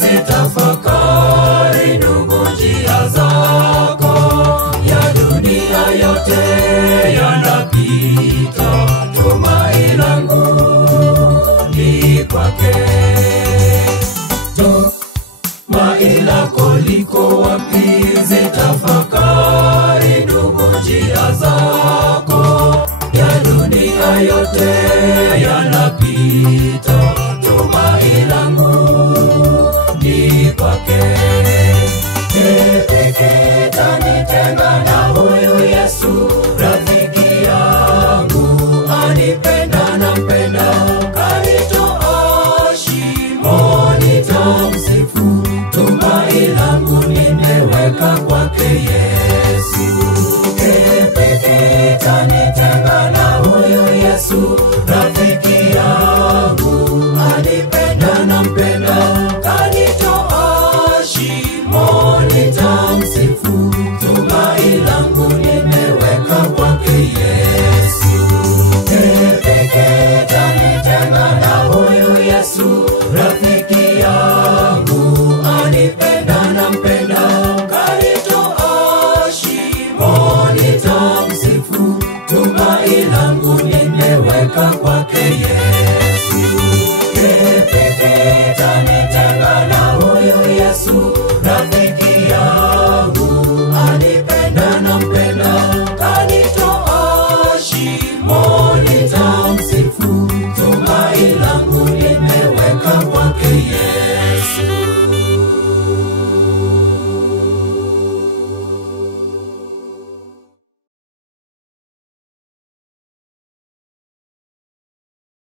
zitafakari ndugu njia zako. Ya dunia yote yanapita, tumaini langu ni kwake. Tumaini lako liko wapi? Zitafakari ndugu njia zako. Ya dunia yote yanapita, tumaini langu ni kwake. Peke tanitenga na huyu Yesu, rafiki yangu anipenda na mpenda, kanitoa shimoni tamsifu, tumaini langu nimeweka kwake Yesu. Peke tanitenga na huyu Yesu, rafiki yangu anipenda na mpenda, kanitoa shimoni tamsifu, tumaini langu nimeweka kwake Yesu. Peke tanitenga na huyu Yesu, rafiki yangu anipenda na mpenda, kanitoa shimoni tamsifu, tumaini langu nimeweka kwake Yesu. Peke tanitenga na huyu Yesu, rafiki yangu anipenda na mpenda,